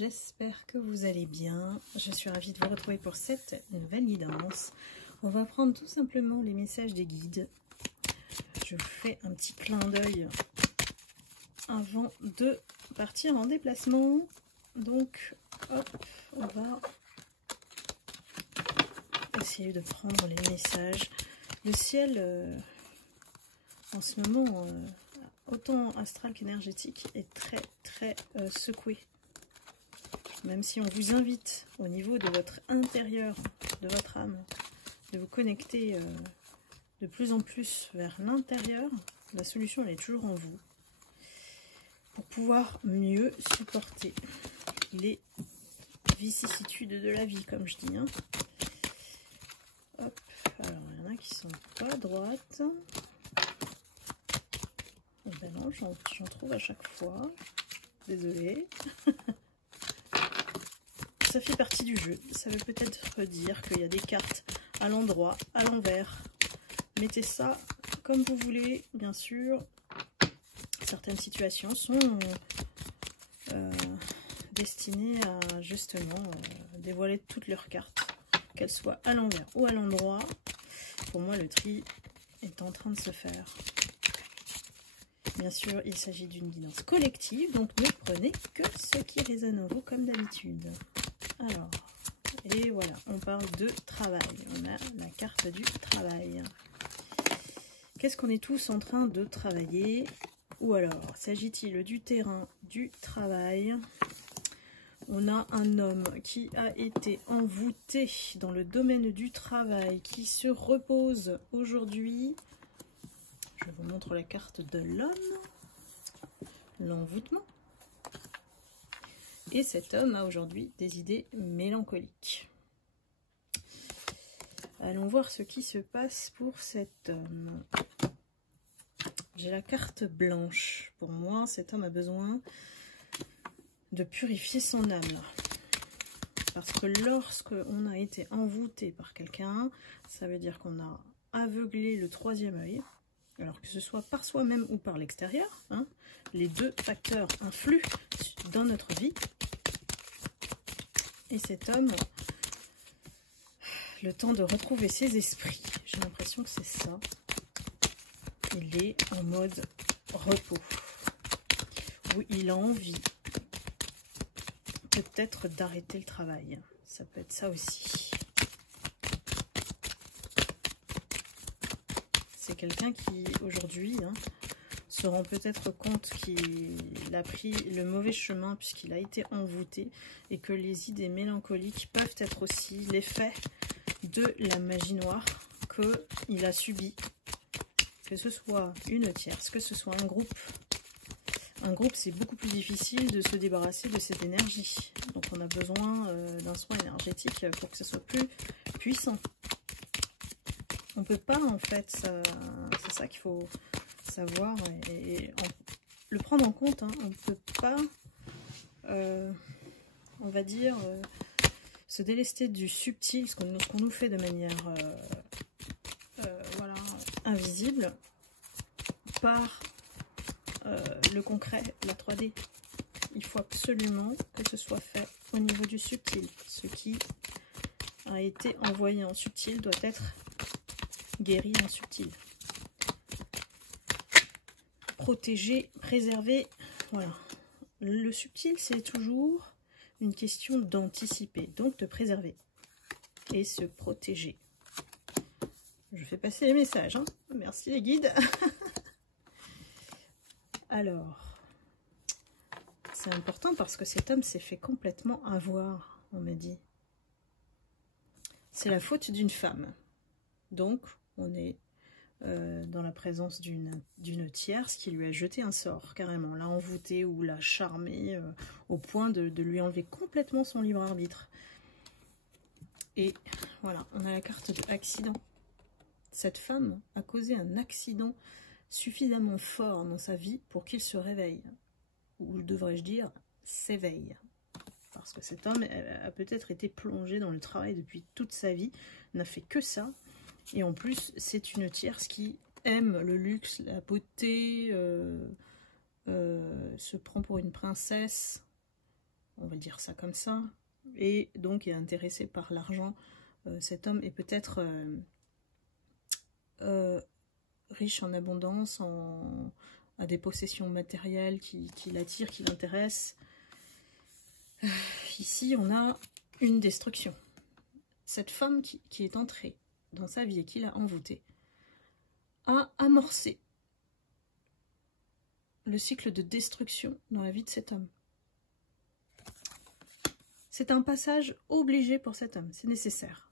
j'espère que vous allez bien. Je suis ravie de vous retrouver pour cette nouvelle guidance. On va prendre tout simplement les messages des guides. Je vous fais un petit clin d'œil avant de partir en déplacement. Donc, hop, on va essayer de prendre les messages. Le ciel, en ce moment, autant astral qu'énergétique, est très secoué. Même si on vous invite au niveau de votre intérieur, de votre âme, de vous connecter de plus en plus vers l'intérieur, la solution elle est toujours en vous. Pour pouvoir mieux supporter les vicissitudes de la vie, comme je dis. Hein. Hop, alors il y en a qui sont pas droites. Ben non, j'en trouve à chaque fois. Désolée. Ça fait partie du jeu. Ça veut peut-être dire qu'il y a des cartes à l'endroit, à l'envers. Mettez ça comme vous voulez, bien sûr. Certaines situations sont destinées à justement dévoiler toutes leurs cartes, qu'elles soient à l'envers ou à l'endroit. Pour moi, le tri est en train de se faire. Bien sûr, il s'agit d'une guidance collective, donc ne prenez que ce qui résonne en vous comme d'habitude. Alors, et voilà, on parle de travail. On a la carte du travail. Qu'est-ce qu'on est tous en train de travailler? Ou alors, s'agit-il du terrain, du travail? On a un homme qui a été envoûté dans le domaine du travail, qui se repose aujourd'hui. Je vous montre la carte de l'homme, l'envoûtement. Et cet homme a aujourd'hui des idées mélancoliques. Allons voir ce qui se passe pour cet homme. J'ai la carte blanche. Pour moi, cet homme a besoin de purifier son âme. Parce que lorsque on a été envoûté par quelqu'un, ça veut dire qu'on a aveuglé le troisième œil. Alors que ce soit par soi-même ou par l'extérieur, hein, les deux facteurs influent dans notre vie. Et cet homme, le temps de retrouver ses esprits, j'ai l'impression que c'est ça. Il est en mode repos, où il a envie peut-être d'arrêter le travail. Ça peut être ça aussi. C'est quelqu'un qui, aujourd'hui, hein, se rend peut-être compte qu'il a pris le mauvais chemin puisqu'il a été envoûté et que les idées mélancoliques peuvent être aussi l'effet de la magie noire qu'il a subi. Que ce soit une tierce, que ce soit un groupe. Un groupe, c'est beaucoup plus difficile de se débarrasser de cette énergie. Donc on a besoin d'un soin énergétique pour que ce soit plus puissant. On peut pas, en fait, c'est ça qu'il faut savoir et le prendre en compte. Hein. On ne peut pas, on va dire, se délester du subtil, ce qu'on nous fait de manière voilà, invisible, par le concret, la 3D. Il faut absolument que ce soit fait au niveau du subtil. Ce qui a été envoyé en subtil doit être guéri en subtil. Protéger, préserver, voilà. Le subtil, c'est toujours une question d'anticiper, donc de préserver et se protéger. Je fais passer les messages, hein. Merci les guides. Alors, c'est important parce que cet homme s'est fait complètement avoir, on m'a dit. C'est la faute d'une femme. Donc, on est dans la présence d'une tierce qui lui a jeté un sort, carrément. L'a envoûté ou l'a charmé au point de lui enlever complètement son libre arbitre. Et voilà, on a la carte de accident. Cette femme a causé un accident suffisamment fort dans sa vie pour qu'il se réveille. Ou devrais-je dire, s'éveille. Parce que cet homme a peut-être été plongé dans le travail depuis toute sa vie, n'a fait que ça. Et en plus, c'est une tierce qui aime le luxe, la beauté, se prend pour une princesse. on va dire ça comme ça, et donc est intéressé par l'argent. Cet homme est peut-être riche en abondance, a des possessions matérielles qui l'attirent, qui l'intéressent. Ici, on a une destruction. Cette femme qui est entrée dans sa vie et qui l'a envoûtée a amorcé le cycle de destruction dans la vie de cet homme. C'est un passage obligé pour cet homme, c'est nécessaire.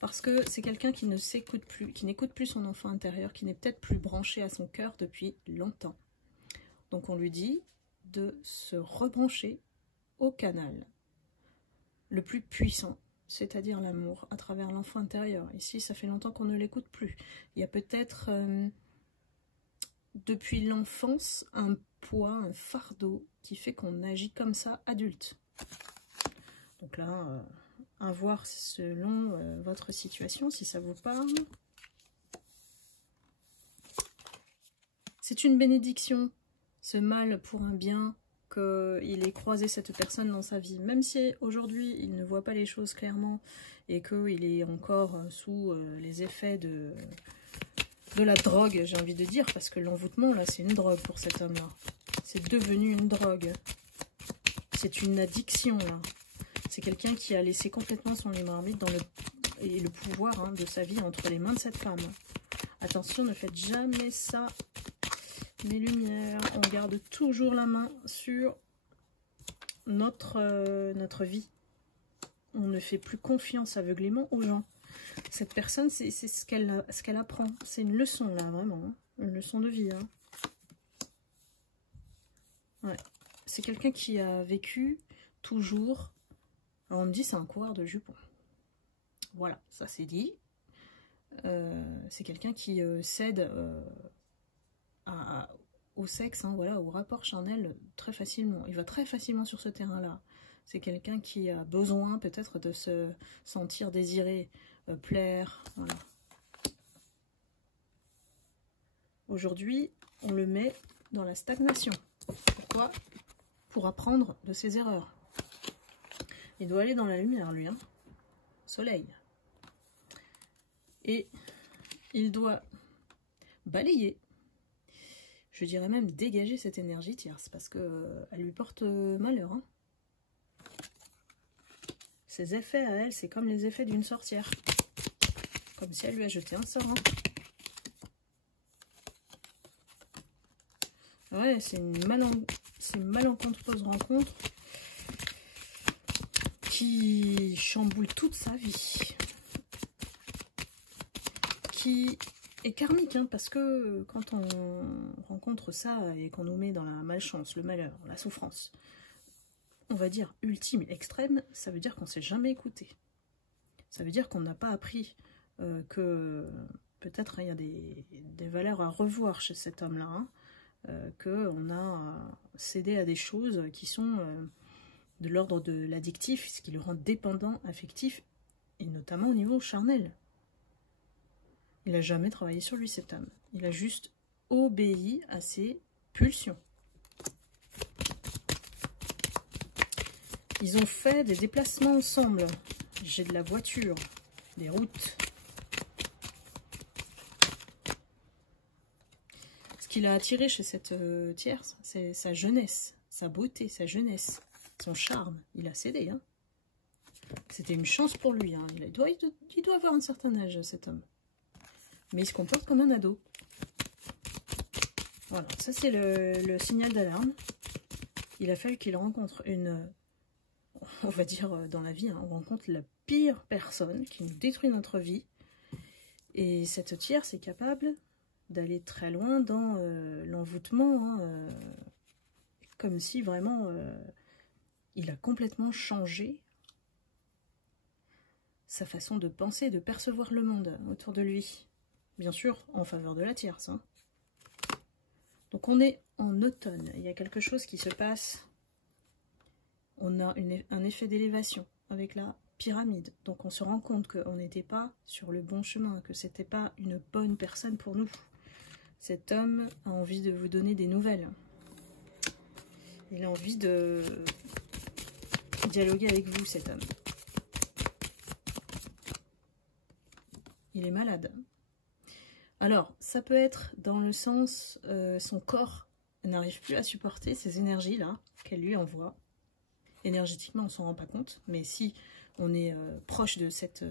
Parce que c'est quelqu'un qui ne s'écoute plus, qui n'écoute plus son enfant intérieur, qui n'est peut-être plus branché à son cœur depuis longtemps. Donc on lui dit de se rebrancher au canal le plus puissant, c'est-à-dire l'amour, à travers l'enfant intérieur. Ici, ça fait longtemps qu'on ne l'écoute plus. Il y a peut-être, depuis l'enfance, un poids, un fardeau qui fait qu'on agit comme ça adulte. Donc là, à voir selon votre situation, si ça vous parle. C'est une bénédiction, ce mal pour un bien, qu'il ait croisé cette personne dans sa vie. Même si aujourd'hui, il ne voit pas les choses clairement et qu'il est encore sous les effets de la drogue, j'ai envie de dire, parce que l'envoûtement, là, c'est une drogue pour cet homme-là. C'est devenu une drogue. C'est une addiction, là. C'est quelqu'un qui a laissé complètement son libre arbitre et le pouvoir de sa vie entre les mains de cette femme. Attention, ne faites jamais ça. Mes lumières, on garde toujours la main sur notre vie. On ne fait plus confiance aveuglément aux gens. Cette personne, c'est ce qu'elle apprend. C'est une leçon, là, vraiment. Hein. Une leçon de vie. Hein. Ouais. C'est quelqu'un qui a vécu toujours. Alors on me dit c'est un coureur de jupons. Voilà, ça c'est dit. C'est quelqu'un qui cède au sexe, hein, voilà, au rapport charnel très facilement. Il va très facilement sur ce terrain-là. C'est quelqu'un qui a besoin peut-être de se sentir désiré, plaire. Voilà. Aujourd'hui, on le met dans la stagnation. Pourquoi? Pour apprendre de ses erreurs. Il doit aller dans la lumière, lui. Hein. Soleil. Et il doit balayer. Je dirais même dégager cette énergie tierce. Parce qu'elle lui porte malheur. Hein. Ses effets à elle, c'est comme les effets d'une sorcière. Comme si elle lui a jeté un sort. Hein. Ouais, c'est une malencontreuse rencontre qui chamboule toute sa vie, qui est karmique, hein, parce que quand on rencontre ça et qu'on nous met dans la malchance, le malheur, la souffrance, on va dire ultime et extrême, ça veut dire qu'on ne s'est jamais écouté. Ça veut dire qu'on n'a pas appris que peut-être il y a des valeurs à revoir chez cet homme-là, hein, qu'on a cédé à des choses qui sont de l'ordre de l'addictif, ce qui le rend dépendant, affectif, et notamment au niveau charnel. Il n'a jamais travaillé sur lui, cet homme. Il a juste obéi à ses pulsions. Ils ont fait des déplacements ensemble. J'ai de la voiture, des routes. Ce qu'il a attiré chez cette tierce, c'est sa jeunesse, sa beauté, sa jeunesse. Son charme, il a cédé. Hein. C'était une chance pour lui. Hein. Il doit avoir un certain âge, cet homme. Mais il se comporte comme un ado. Voilà, ça c'est le signal d'alarme. Il a fallu qu'il rencontre on va dire dans la vie, hein, on rencontre la pire personne qui nous détruit notre vie. Et cette tierce est capable d'aller très loin dans l'envoûtement. Hein, comme si vraiment... il a complètement changé sa façon de penser, de percevoir le monde autour de lui. Bien sûr, en faveur de la tierce. Hein. Donc on est en automne. Il y a quelque chose qui se passe. On a un effet d'élévation avec la pyramide. Donc on se rend compte qu'on n'était pas sur le bon chemin, que c'était pas une bonne personne pour nous. Cet homme a envie de vous donner des nouvelles. Il a envie de dialoguer avec vous, cet homme. Il est malade. Alors, ça peut être dans le sens, son corps n'arrive plus à supporter ces énergies-là qu'elle lui envoie. Énergétiquement, on ne s'en rend pas compte, mais si on est proche de cette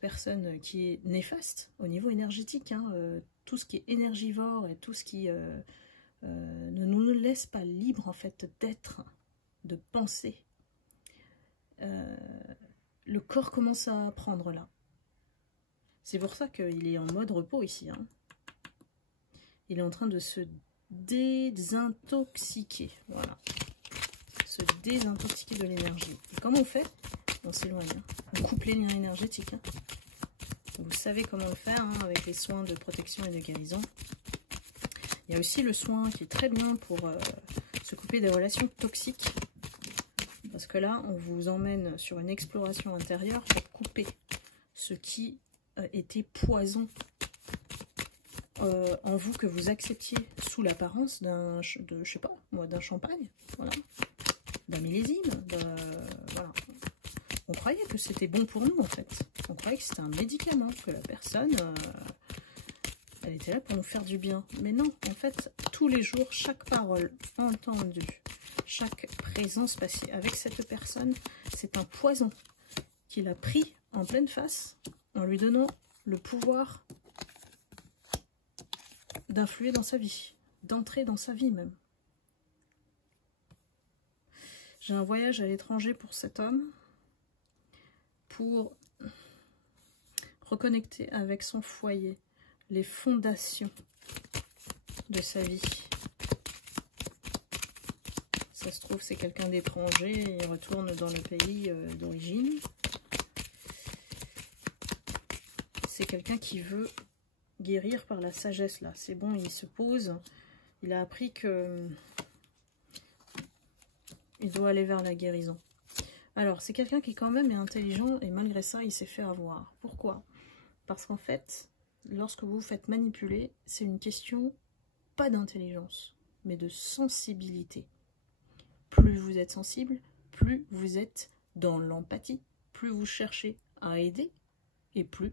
personne qui est néfaste au niveau énergétique, hein, tout ce qui est énergivore et tout ce qui ne nous laisse pas libre en fait d'être, de penser, le corps commence à prendre là. C'est pour ça qu'il est en mode repos ici. Hein. Il est en train de se désintoxiquer. Voilà. Se désintoxiquer de l'énergie. Et comment on fait? On s'éloigne. Hein. On coupe les liens énergétiques. Hein. Vous savez comment le faire hein, avec les soins de protection et de guérison. Il y a aussi le soin qui est très bien pour se couper des relations toxiques. Parce que là, on vous emmène sur une exploration intérieure pour couper ce qui était poison en vous, que vous acceptiez sous l'apparence d'un, je sais pas, moi, d'un champagne, voilà, d'un millésime, voilà. On croyait que c'était bon pour nous en fait. On croyait que c'était un médicament, que la personne, elle était là pour nous faire du bien. Mais non, en fait, tous les jours, chaque parole entendue, chaque présence passée avec cette personne, c'est un poison qu'il a pris en pleine face, en lui donnant le pouvoir d'influer dans sa vie, d'entrer dans sa vie même. J'ai un voyage à l'étranger pour cet homme, pour reconnecter avec son foyer, les fondations de sa vie. Ça se trouve, c'est quelqu'un d'étranger, il retourne dans le pays d'origine. C'est quelqu'un qui veut guérir par la sagesse, là. C'est bon, il se pose. Il a appris que il doit aller vers la guérison. Alors, c'est quelqu'un qui quand même est intelligent et malgré ça, il s'est fait avoir. Pourquoi? Parce qu'en fait, lorsque vous vous faites manipuler, c'est une question pas d'intelligence, mais de sensibilité. Plus vous êtes sensible, plus vous êtes dans l'empathie, plus vous cherchez à aider, et plus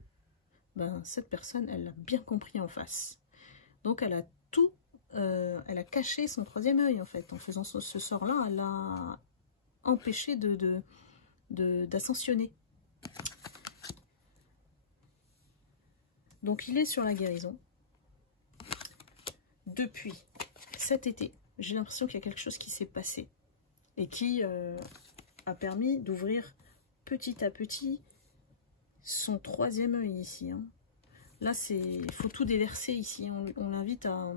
ben, cette personne, elle l'a bien compris en face. Donc elle a tout, elle a caché son troisième œil en fait. En faisant ce sort-là, elle a empêché d'ascensionner. Donc il est sur la guérison. Depuis cet été, j'ai l'impression qu'il y a quelque chose qui s'est passé et qui a permis d'ouvrir petit à petit son troisième œil ici. Hein. Là, il faut tout déverser ici. On l'invite à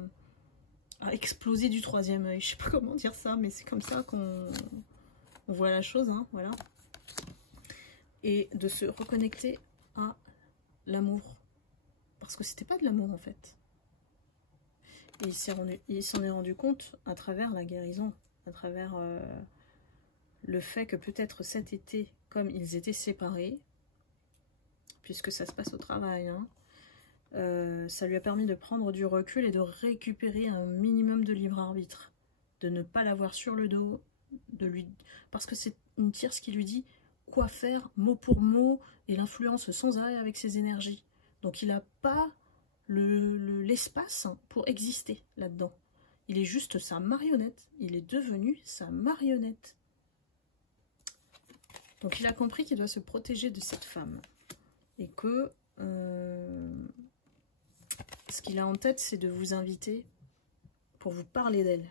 exploser du troisième œil. Je sais pas comment dire ça, mais c'est comme ça qu'on voit la chose. Hein, voilà. Et de se reconnecter à l'amour. Parce que c'était pas de l'amour en fait. Et il s'en est rendu compte à travers la guérison, à travers le fait que peut-être cet été, comme ils étaient séparés, puisque ça se passe au travail, hein, ça lui a permis de prendre du recul et de récupérer un minimum de libre arbitre, de ne pas l'avoir sur le dos, parce que c'est une tierce qui lui dit quoi faire mot pour mot et l'influence sans arrêt avec ses énergies. Donc il n'a pas l'espace pour exister là-dedans. Il est juste sa marionnette. Il est devenu sa marionnette. Donc il a compris qu'il doit se protéger de cette femme. Et que ce qu'il a en tête, c'est de vous inviter pour vous parler d'elle.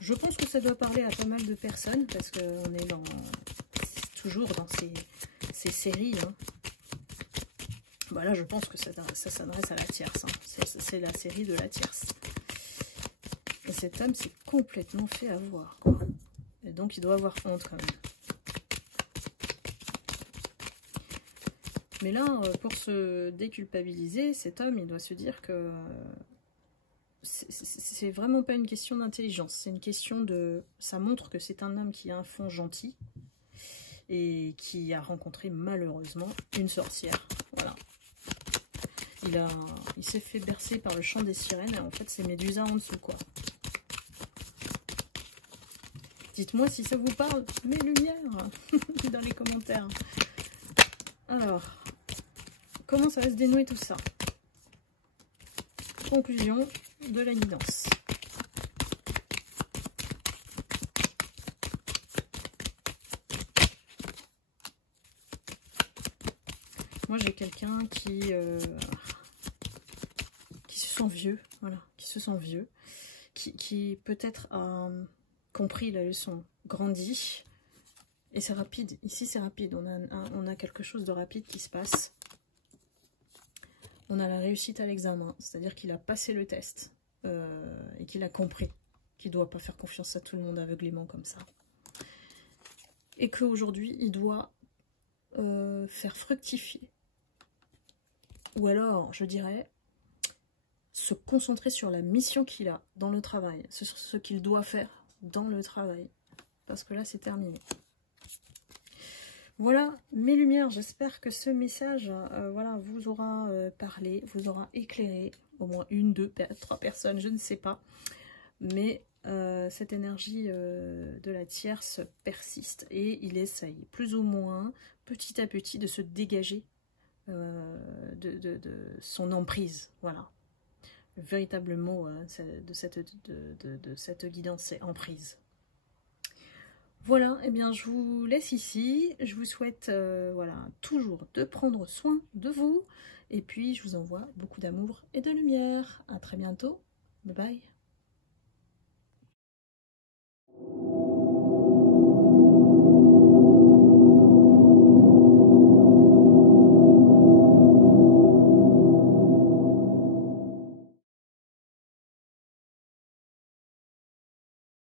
Je pense que ça doit parler à pas mal de personnes, parce qu'on est toujours dans ces séries. Hein. Bah là, je pense que ça s'adresse à la tierce. Hein. C'est la série de la tierce. Et cet homme s'est complètement fait avoir, quoi. Et donc, il doit avoir honte, quand même. Mais là, pour se déculpabiliser, cet homme, il doit se dire que c'est vraiment pas une question d'intelligence. C'est une question de... Ça montre que c'est un homme qui a un fond gentil et qui a rencontré malheureusement une sorcière. Voilà. il s'est fait bercer par le chant des sirènes. Et en fait, c'est Médusa en dessous, quoi. Dites-moi si ça vous parle, mes lumières, dans les commentaires. Alors, comment ça va se dénouer tout ça? Conclusion de la guidance. Moi, j'ai quelqu'un qui se sent vieux, voilà, qui se sent vieux, qui peut-être a compris la leçon, grandi, et c'est rapide. Ici, c'est rapide. On a quelque chose de rapide qui se passe. On a la réussite à l'examen, c'est-à-dire qu'il a passé le test et qu'il a compris qu'il ne doit pas faire confiance à tout le monde aveuglément comme ça. Et qu'aujourd'hui, il doit faire fructifier. Ou alors, je dirais, se concentrer sur la mission qu'il a dans le travail, sur ce qu'il doit faire dans le travail. Parce que là, c'est terminé. Voilà mes lumières, j'espère que ce message voilà, vous aura parlé, vous aura éclairé, au moins une, deux, trois personnes, je ne sais pas. Mais cette énergie de la tierce persiste et il essaye plus ou moins, petit à petit, de se dégager de son emprise. Voilà. Le véritable mot de cette guidance, c'est emprise. Voilà, et bien je vous laisse ici. Je vous souhaite voilà, toujours de prendre soin de vous. Et puis je vous envoie beaucoup d'amour et de lumière. À très bientôt. Bye bye.